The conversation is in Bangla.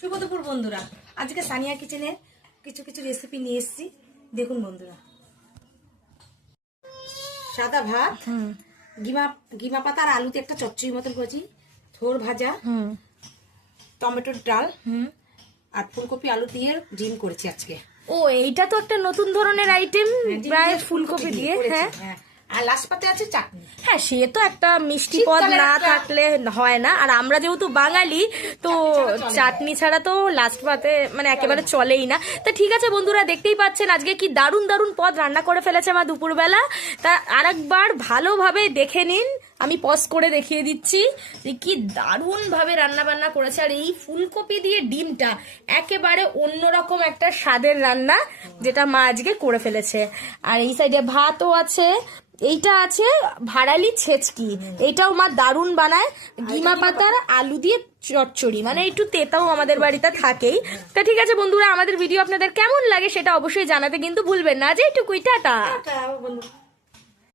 শুভ দুপুর বন্ধুরা, আজকে সানিয়া কিচেনে কিছু কিছু রেসিপি নিয়ে এসেছি। দেখুন বন্ধুরা, সাদা ভাত, গিমা পাতা আর আলুতে একটা চচ্চড়ি মতন করেছি, থোর ভাজা, টমেটোর ডাল আর ফুলকপি আলু দিয়ে ডিম করেছি আজকে। ও, এইটা তো একটা নতুন ধরনের আইটেম, প্রায় ফুলকপি দিয়ে। হ্যাঁ, আর লাস্ট পাতে আছে চাটনি। হ্যাঁ, সে তো একটা মিষ্টি পদ না থাকলে হয় না। আর আমরা যেহেতু বাঙালি, তো চাটনি ছাড়া তো লাস্ট পাতে মানে একেবারে চলেই না। তা ঠিক আছে বন্ধুরা, দেখতেই পাচ্ছেন আজকে কি দারুণ দারুণ পদ রান্না করে ফেলেছে মা দুপুরবেলা। তা আরেকবার ভালোভাবে দেখে নিন, আমি পজ করে দেখিয়ে দিচ্ছি যে কি দারুণ ভাবে রান্না বান্না করেছে। আর এই ফুলকপি দিয়ে ডিমটা একেবারে অন্যরকম একটা স্বাদের রান্না, যেটা মা আজকে করে ফেলেছে। আর এই সাইডে ভাতও আছে, এইটা আছে ভাড়ালি ছেচকি, এইটাও মা দারুণ বানায়। গিমা পাতার আলু দিয়ে চচ্চড়ি, মানে একটু তেতাও আমাদের বাড়িতে থাকেই। তা ঠিক আছে বন্ধুরা, আমাদের ভিডিও আপনাদের কেমন লাগে সেটা অবশ্যই জানাতে কিন্তু ভুলবেন না। যে একটুকুই টাটা। বন্ধু।